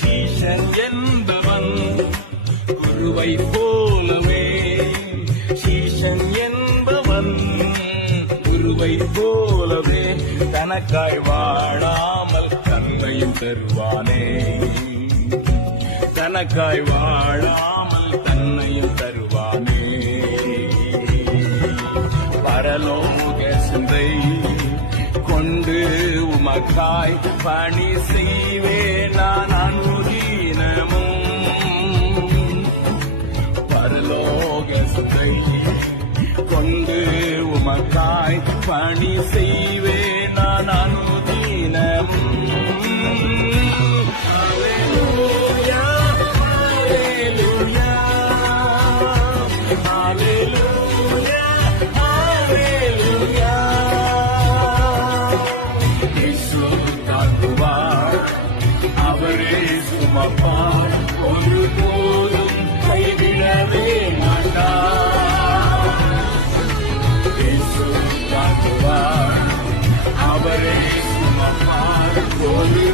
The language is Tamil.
சீஷன் என்பவன் குருவை போலவே, சீஷன் என்பவன் குருவை போலவே தனக்காய் வாழாமல் தன்னையும் தருவானே, தனக்காய் வாழாமல் தன்னையும் தருவானே. பரலோக சிந்தை கொண்டு உமக்காய் பணி செய்வேன் நான் அனுதினமும். பரலோக சிந்தை கொண்டு உமக்காய் பணி செய்வேன் நான் அனுதினமும். ஒரு போதும் கைவிடவே மாட்டார். அவரே சுமப்பார் ஒரு